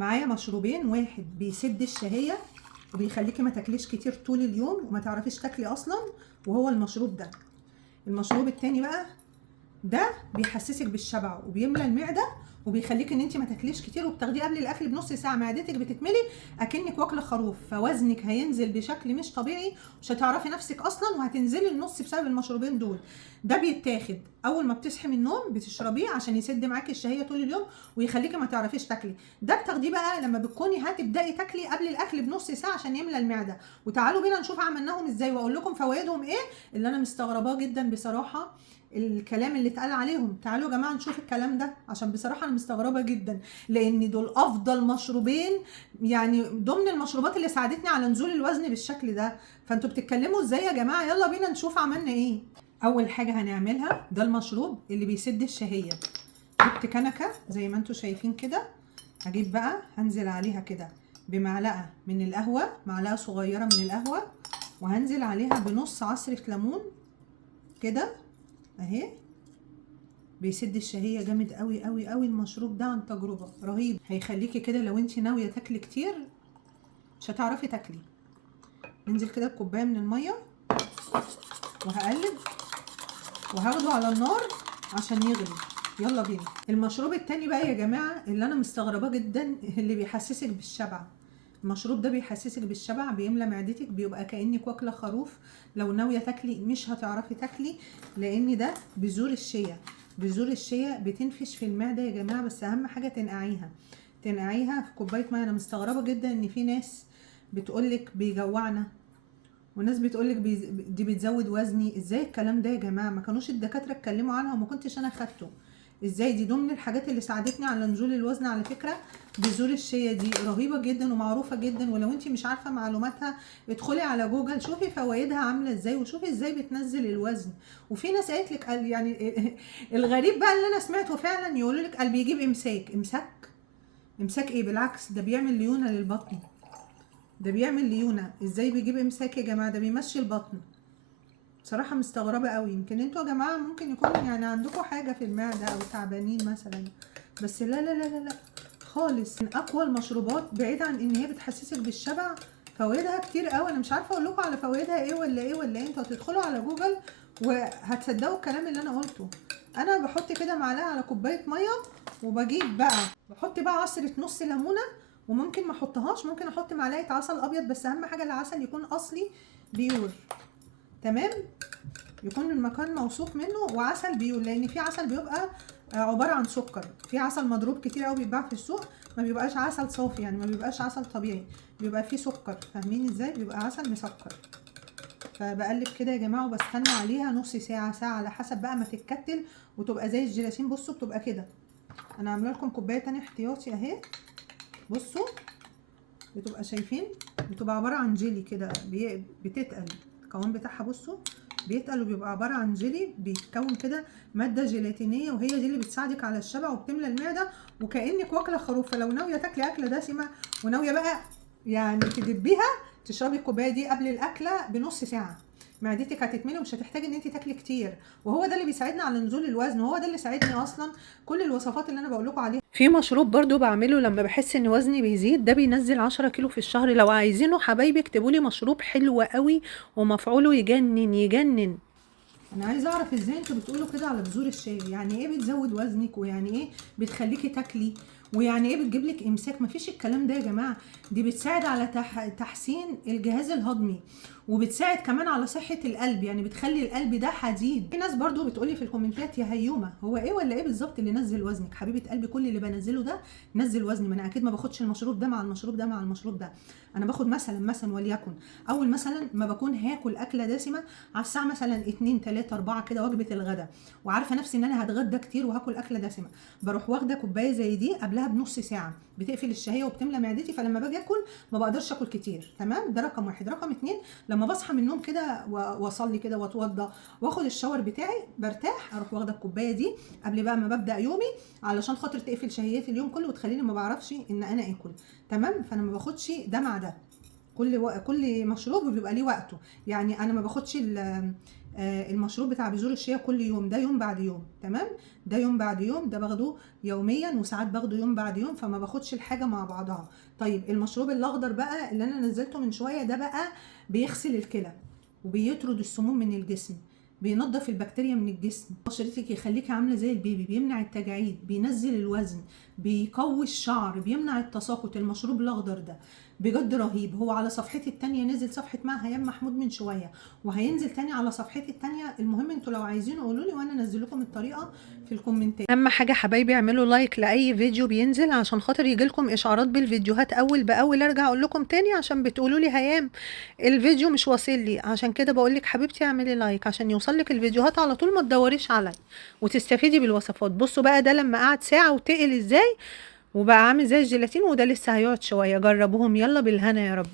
معايا مشروبين، واحد بيسد الشهيه وبيخليكي ما تاكليش كتير طول اليوم وما تعرفيش تاكلي اصلا، وهو المشروب ده. المشروب التاني بقى ده بيحسسك بالشبع وبيملى المعده وبيخليك ان انت ما تاكليش كتير، وبتاخديه قبل الاكل بنص ساعه معدتك بتتملي اكنك واكله خروف، فوزنك هينزل بشكل مش طبيعي، مش هتعرفي نفسك اصلا وهتنزلي النص بسبب المشروبين دول. ده بيتاخد اول ما بتصحي من النوم بتشربيه عشان يسد معاكي الشهيه طول اليوم ويخليكي ما تعرفيش تاكلي. ده بتاخديه بقى لما بتكوني هتبداي تاكلي قبل الاكل بنص ساعه عشان يملى المعده. وتعالوا بينا نشوف عملناهم ازاي واقول لكم فوائدهم ايه، اللي انا مستغرباه جدا بصراحه الكلام اللي اتقال عليهم. تعالوا يا جماعه نشوف الكلام ده عشان بصراحه انا مستغربه جدا، لان دول افضل مشروبين، يعني ضمن المشروبات اللي ساعدتني على نزول الوزن بالشكل ده. فانتوا بتتكلموا ازاي يا جماعه؟ يلا بينا نشوف عملنا ايه. اول حاجه هنعملها ده المشروب اللي بيسد الشهيه. جبت كنكه زي ما انتوا شايفين كده، هجيب بقى هنزل عليها كده بمعلقه من القهوه، معلقه صغيره من القهوه، وهنزل عليها بنص عصره ليمون كده اهي. بيسد الشهيه جامد قوي قوي قوي المشروب ده، عن تجربه رهيب. هيخليكي كده لو انت ناويه تاكلي كتير مش هتعرفي تاكلي. ننزل كده بكوبايه من الميه وهقلب وهاخده على النار عشان يغلي. يلا بينا. المشروب التاني بقى يا جماعه اللي انا مستغرباه جدا، اللي بيحسسك بالشبع. المشروب ده بيحسسك بالشبع، بيملى معدتك، بيبقى كانك واكله خروف. لو ناويه تاكلي مش هتعرفي تاكلي، لان ده بذور الشيا. بذور الشيا بتنفش في المعده يا جماعه، بس اهم حاجه تنقعيها في كوبايه ميه. انا مستغربه جدا ان في ناس بتقولك بيجوعنا، وناس بتقولك دي بتزود وزني. ازاي الكلام ده يا جماعه؟ ما كانوش الدكاتره اتكلموا عنها وما كنتش انا خدته. ازاي؟ دي ضمن الحاجات اللي ساعدتني على نزول الوزن على فكره. بذور الشيا دي رهيبه جدا ومعروفه جدا، ولو انت مش عارفه معلوماتها ادخلي على جوجل شوفي فوائدها عامله ازاي وشوفي ازاي بتنزل الوزن. وفي ناس قالت لك يعني الغريب بقى اللي انا سمعته فعلا يقولوا لك قال بيجيب امساك ايه؟ بالعكس ده بيعمل ليونه للبطن. ده بيعمل ليونه. ازاي بيجيب امساك يا جماعه؟ ده بيمشي البطن. بصراحه مستغربه قوي. يمكن انتوا يا جماعه ممكن يكون يعني عندكم حاجه في المعده او تعبانين مثلا، بس لا لا لا لا لا خالص. من اقوى المشروبات بعيد عن ان هي بتحسسك بالشبع، فوائدها كتير قوي. انا مش عارفه اقول لكم على فوائدها ايه ولا ايه ولا ايه. انتوا هتدخلوا على جوجل وهتصدقوا الكلام اللي انا قلته. انا بحط كده معلقه على كوبايه ميه، وبجيب بقى بحط بقى عصره نص ليمونه، وممكن ما احطهاش، ممكن احط معلقه عسل ابيض، بس اهم حاجه العسل يكون اصلي بيور. تمام؟ يكون المكان موثوق منه وعسل بيور، لان في عسل بيبقى عباره عن سكر. في عسل مضروب كتير قوي بيتباع في السوق ما بيبقاش عسل صافي، يعني ما بيبقاش عسل طبيعي، بيبقى فيه سكر. فاهمين ازاي؟ بيبقى عسل مسكر. فبقلب كده يا جماعه وبستنى عليها نص ساعه ساعه على حسب بقى ما تتكتل وتبقى زي الجيلاتين. بصوا بتبقى كده. انا عامله لكم كوبايه تانية احتياطي اهي. بصوا بتبقى شايفين، بتبقى عباره عن جيلي كده بتتقل القوام بتاعها. بصوا بيتقل وبيبقى عباره عن جيلي، بيتكون كده ماده جيلاتينيه، وهي دي اللي بتساعدك على الشبع وبتملى المعده وكانك واكله خروف. فلو ناويه تاكلي اكله دسمه وناويه بقى يعني تدبيها، تشربي الكوبايه دي قبل الاكله بنص ساعه، معدتك هتتملي ومش هتحتاجي ان انت تاكلي كتير. وهو ده اللي بيساعدنا على نزول الوزن، وهو ده اللي ساعدني اصلا كل الوصفات اللي انا بقول لكم عليها. في مشروب برضو بعمله لما بحس ان وزني بيزيد، ده بينزل 10 كيلو في الشهر. لو عايزينه حبايبي اكتبوا لي مشروب حلو قوي ومفعوله يجنن يجنن. انا عايزه اعرف ازاي انتوا بتقولوا كده على بذور الشاي؟ يعني ايه بتزود وزنك؟ ويعني ايه بتخليكي تاكلي؟ ويعني ايه بتجيب لك امساك؟ مفيش الكلام ده يا جماعه. دي بتساعد على تحسين الجهاز الهضمي، وبتساعد كمان على صحه القلب، يعني بتخلي القلب ده حديد. في ناس برضو بتقولي في الكومنتات يا هيومه هو ايه ولا ايه بالظبط اللي نزل وزنك؟ حبيبه قلبي كل اللي بنزله ده نزل وزني. ما انا اكيد ما باخدش المشروب ده مع المشروب ده مع المشروب ده. انا باخد مثلا وليكن اول مثلا ما بكون هاكل اكله دسمه على الساعه مثلا 2 3 4 كده وجبه الغداء، وعارفه نفسي ان انا هتغدى كتير وهاكل اكله دسمه، بروح واخده كوبايه زي دي قبلها بنص ساعه، بتقفل الشهيه وبتملى معدتي. فلما باجي اكل ما بقدرش اكل كتير. تمام؟ ده رقم واحد. رقم اتنين، لما بصحى من النوم كده واصلي كده واتوضى واخد الشاور بتاعي برتاح، اروح واخده الكوبايه دي قبل بقى ما ببدا يومي، علشان خاطر تقفل شهيتي اليوم كله وتخليني ما بعرفش ان انا اكل. تمام؟ فانا ما باخدش ده مع ده. كل مشروب بيبقى ليه وقته. يعني انا ما باخدش المشروب بتاع بذور الشيا كل يوم، ده يوم بعد يوم، تمام؟ ده يوم بعد يوم، ده باخده يوميا، وساعات باخده يوم بعد يوم، فما باخدش الحاجه مع بعضها. طيب المشروب الاخضر بقى اللي انا نزلته من شويه ده بقى بيغسل الكلى وبيطرد السموم من الجسم، بينظف البكتيريا من الجسم، بشرتك يخليكي عامله زي البيبي، بيمنع التجاعيد، بينزل الوزن، بيقوي الشعر، بيمنع التساقط. المشروب الاخضر ده بجد رهيب. هو على صفحتي التانية نزل، صفحة مع هيام محمود من شوية، وهينزل تاني على صفحتي التانية. المهم انتوا لو عايزين قولوا لي وانا انزل لكم الطريقة في الكومنتات. اهم حاجة حبايبي اعملوا لايك لاي فيديو بينزل عشان خاطر يجيلكم اشعارات بالفيديوهات اول باول. ارجع اقول لكم تاني عشان بتقولوا لي هيام الفيديو مش واصل لي، عشان كده بقول لك حبيبتي اعملي لايك عشان يوصلك الفيديوهات على طول، ما تدوريش عليا وتستفيدي بالوصفات. بصوا بقى ده لما قعد ساعة وتقل ازاي وبقى عامل زي الجيلاتين، وده لسه هيقعد شوية. جربوهم يلا بالهنا يا رب.